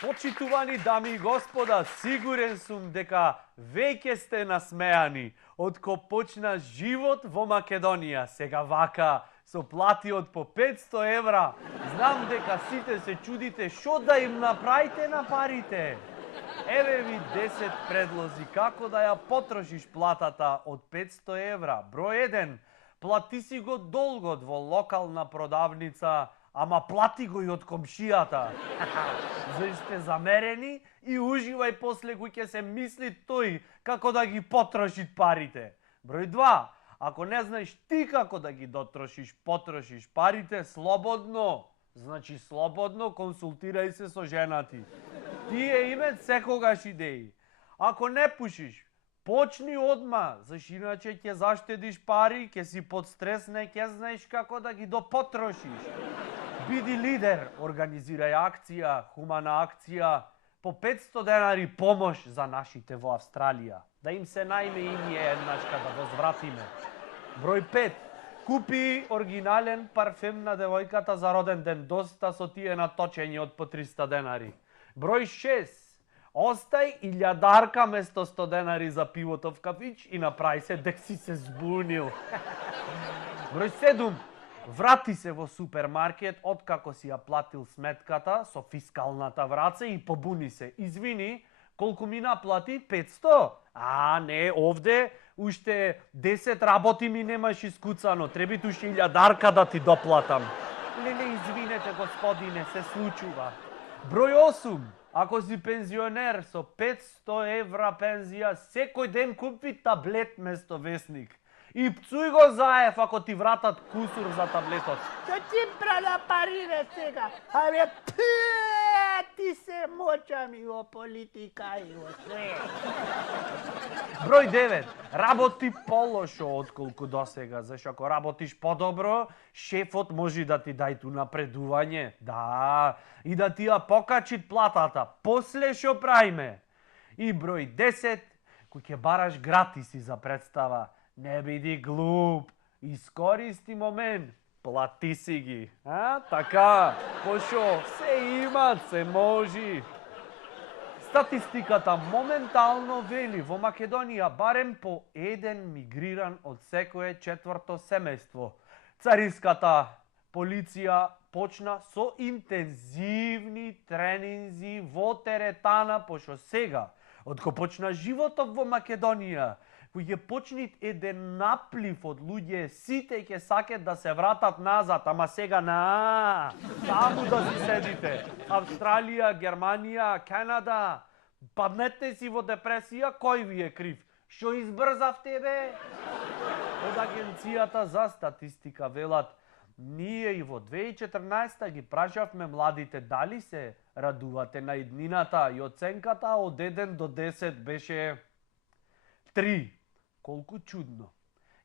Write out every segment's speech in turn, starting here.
Почитувани дами и господа, сигурен сум дека веќе сте насмеани откако почна живот во Македонија. Сега вака, со плати од по 500 евра. Знам дека сите се чудите шо да им направите на парите. Еве ви 10 предлози како да ја потрошиш платата од 500 евра. Број 1. Плати си го долгот во локална продавница, ама плати го и од комшијата. За сте замерени и уживај после кој ќе се мисли тој како да ги потроши парите. Број 2. Ако не знаеш ти како да ги потрошиш парите, слободно, значи слободно консултирај се со жена ти. Тие имат секогаш идеи. Ако не пушиш, почни одма, зашто иначе ќе заштедиш пари, ќе си под стрес, не ќе знаеш како да ги допотрошиш. Биди лидер, организирај акција, хумана акција, по 500 денари помош за нашите во Австралија. Да им се најме и ние еднашка да возвратиме. Број 5. Купи оригинален парфем на девојката за роден ден, доста со тие наточење од по 300 денари. Број 6. Остај 1000 место 100 денари за пивото в кафич и направи се дека си се збунил. Број 7. Врати се во супермаркет откако си ја платил сметката со фискалната враца и побуни се. Извини, колку ми наплати? 500? А, не, овде уште 10 работи ми немаш искуцано. Требите уште 1000 да ти доплатам. Леле, извинете, господине, се случува. Број 8. Ако си пензионер со 500 евра пензија, секој ден купи таблет место весник. И пцуј го заев ако ти вратат кусур за таблетот. Што ти прада парите сега? Абе, ти се мочам и во политика и во све. Број 9. Работи полошо отколку досега, зашто ако работиш подобро, шефот може да ти дај ту напредување. Да, и да ти ја покачи платата. После шо правиме? И број 10. Кој ќе бараш гратиси за представа. Не биди глуп, искористи момент, плати си ги. А, така, пошо, се имат, се можи. Статистиката моментално вели во Македонија барем по еден мигриран од секое четврто семејство. Царинската полиција почна со интензивни тренинзи во теретана, пошо сега, откако почна животот во Македонија, кој ќе почнит еден наплив од луѓе, сите ќе сакат да се вратат назад, ама сега таму да си седите. Австралија, Германија, Канада, паднете си во депресија, кој ви е крив? Што избрзавте бе? Од Агенцијата за статистика велат, ние и во 2014 ги прашавме младите дали се радувате на иднината и оценката од 1 до 10 беше 3. Колку чудно.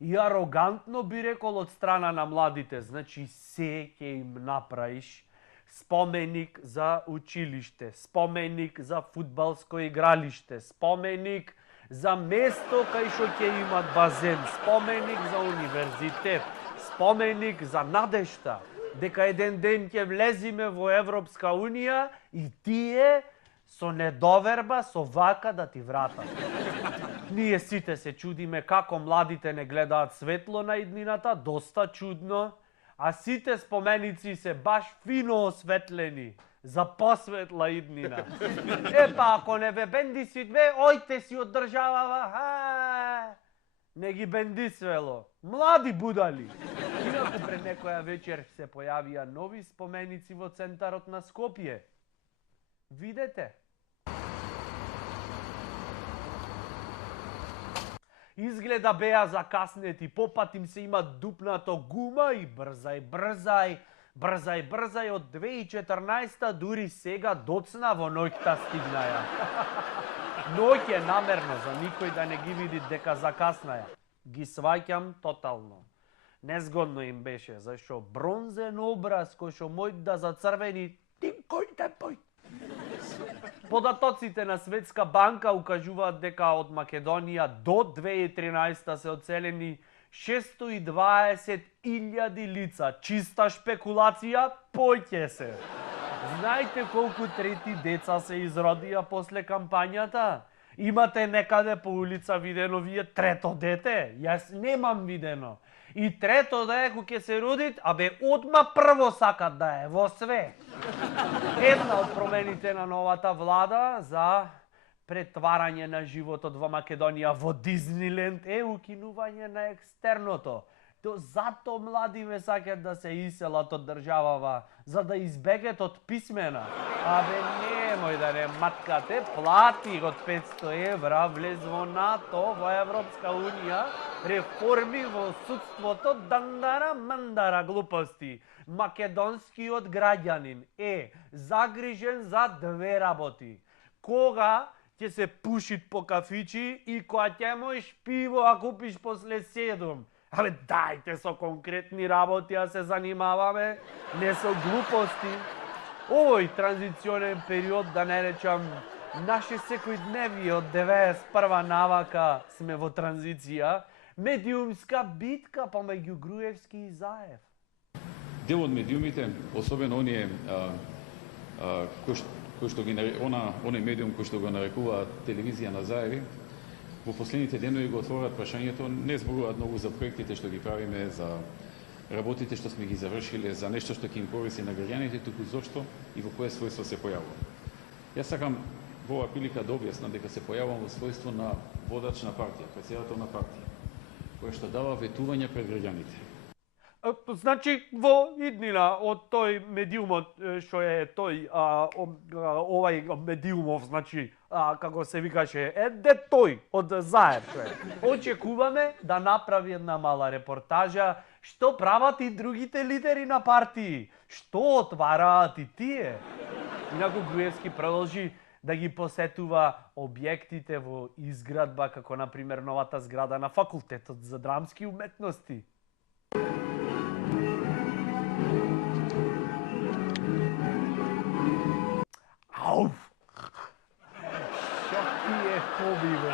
И арогантно би рекол од страна на младите. Значи, се ќе им направиш споменик за училиште, споменик за фудбалско игралиште, споменик за место кај што ќе имат базен, споменик за универзитет, споменик за надежта, дека еден ден ќе влезиме во Европска Унија и тие со недоверба, со вака да ти вратат. Ние сите се чудиме како младите не гледаат светло на иднината, доста чудно, а сите споменици се баш фино осветлени за посветла иднина. Епа, ако не ве бенди свитве, ојте си од државава, не ги бенди свело. Млади будали. Инаку пред некоја вечер се појавија нови споменици во центарот на Скопје. Видете? Изгледа беа закаснети, попат им се има дупнато гума и брзај од 2014 дури сега доцна во ноќта стигнаја. Ноќ е намерно за никој да не ги види дека закаснаја. Ги сваќам тотално. Незгодно им беше, зашто бронзен образ кој што мој да зацрвени, тинкој те пој. Податоците на Светска банка укажуваат дека од Македонија до 2013 се оцелени 620.000 лица. Чиста шпекулација, поќе се. Знаете колку трети деца се изродија после кампањата? Имате некаде по улица видено вие трето дете? Јас немам видено. И трето да е кој ќе се родит, одма прво сакат да е во све. Една од промените на новата влада за претварање на животот во Македонија во Дизниленд е укинување на екстерното. Зато млади ме сакат да се иселат од државава, за да избегат од писмена. Немој да не маткате, плати од 500 евра, влез во НАТО, во Европска Унија, реформи во судството, дандара, мандара, глупости. Македонскиот граѓанин е загрижен за две работи. Кога ќе се пушит по кафичи и кога ќе можеш пиво а купиш после 7. Дајте со конкретни работи а се занимаваме, не со глупости. Овој транзиционен период, да не речам, наше секојдневие од 91 навака сме во транзиција, медиумска битка помеѓу Груевски и Заев. Дел од медиумите, особено оние кој што ги оној медиум кој што го нарекуваат телевизија на Заеви, во последните денови го отворат прашањето, не зборуваат многу за проектите што ги правиме, за работите што сме ги завршиле, за нешто што ќе им користи на граѓаните, туку зошто и во кое својство се појавува. Јас сакам во оваа прилика да објаснам дека се појавувам во својство на водач на партија, претседател на партија, која што дава ветување пред граѓаните. Значи, во иднина од тој медиумот, што е тој, овај медиумов, значи, како се викаше, тој, од Заев, очекуваме да направи една мала репортажа, што прават и другите лидери на партии, што отвараат и тие. Инаку Груевски продолжи да ги посетува објектите во изградба, како, например, новата зграда на Факултетот за драмски уметности. Ауф! Што ти е хоби, бе?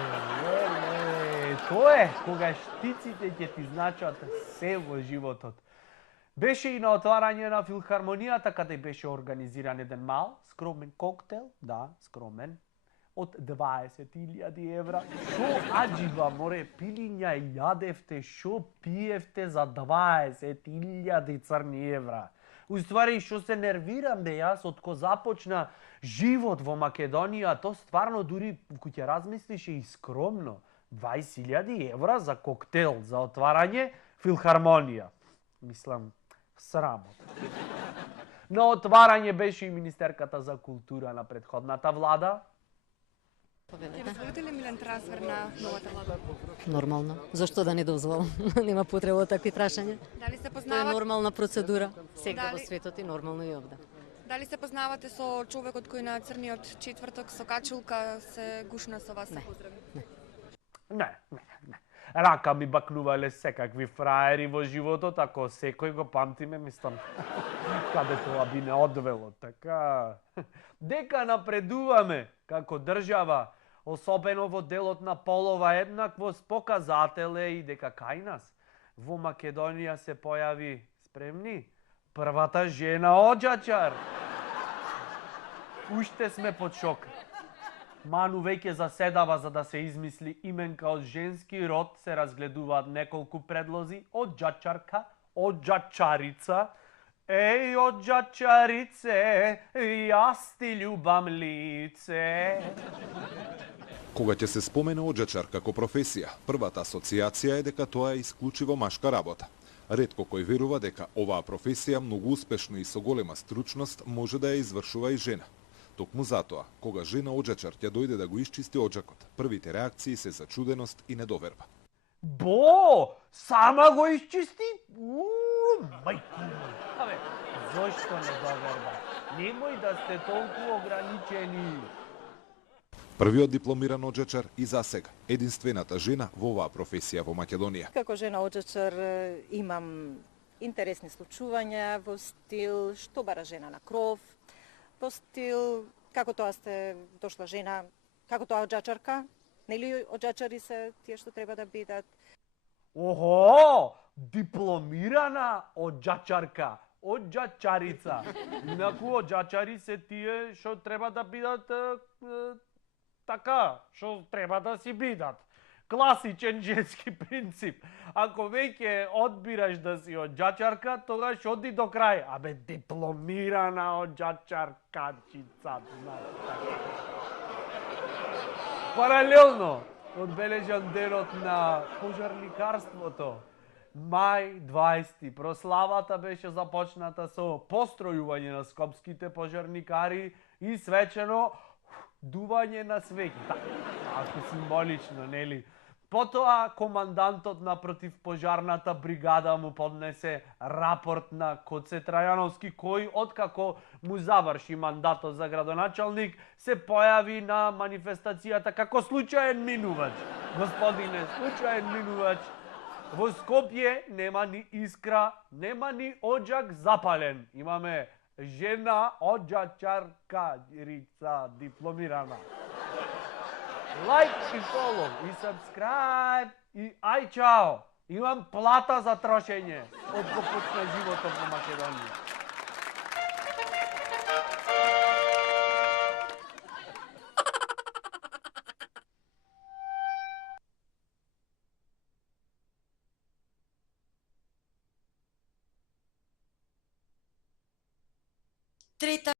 Тоа е кога штиците ќе ти значат се во животот. Беше и на отварање на филхармонијата, каде беше организиран еден мал, скромен коктел, да, скромен, од 20.000 евра. Шо аџиба, море, пилиња јадевте, шо пиевте за 20.000 црни евра? Уствари, што се нервирам бе јас, од ко започна живот во Македонија, то стварно дури, кој ќе размислиш, е и скромно. 20.000 евра за коктел, за отварање филхармонија. Мислам, срамот. На отварање беше и министерката за култура на претходната влада. Ќе дозволите ли милен трансфер на новата влада? Нормално. Зошто да не дозволам? Нема потреба од такви прашања. Дали се Тоа е познавате? нормална процедура. Сега во Дали- светот и нормално и овде. Дали се познавате со човекот кој на црниот четврток со качулка се гушна со вас? Не. Не. Рака ми бакнувале секакви фраери во животот, ако секој го памтиме, мислам, каде тоа би не одвело, така. Дека напредуваме како држава, особено во делот на полова еднаквост, показател е и дека кај нас во Македонија се појави, спремни, првата жена оџачар. Уште сме под шок. Ману веќе заседава за да се измисли именка од женски род, се разгледуваат неколку предлози, оџачарка, оџачарица. Еј, оџачарице, јас ти љубам лице. Кога ќе се спомене оџачар како професија, првата асоциација е дека тоа е исклучиво машка работа. Ретко кој верува дека оваа професија многу успешно и со голема стручност може да ја извршува и жена. Токму затоа, кога жена оџачар ќе дојде да го исчисти оџакот, првите реакции се зачуденост и недоверба. Бо, сама го исчисти? Мајки мој. Зошто недоверба? Немој да сте толку ограничени. Првиот дипломиран оџачар и засега единствената жена во оваа професија во Македонија. Како жена оџачар имам интересни случувања во стил што бара жена на кров, во стил како тоа сте дошла жена, како тоа оџачарка, нели оџачари се тие што треба да бидат. Охо, дипломирана оџачарка. оджачарица. Инаку оджачари се тие што треба да бидат така, што треба да си бидат. Класичен женски принцип. Ако веќе одбираш да си оджачарка, тогаш оди до крај. Абе, дипломирана оджачаркачица. Паралелно, одбележан денот на пожарникарството. Мај 20. Прославата беше започната со постројување на скопските пожарникари и свечено дување на свеќи. Ако символично, нели? Потоа командантот на противпожарната бригада му поднесе рапорт на Коце Трајановски, кој откако му заврши мандатот за градоначалник, се појави на манифестацијата како случаен минувач. Господине, случаен минувач. Во Скопје нема ни искра, нема ни оджак запален. Имаме жена оджачаркарица дипломирана. Лайк и фолоу и subscribe и ај чао. Имам плата за трошење од кога почна животот во Македонија. Трета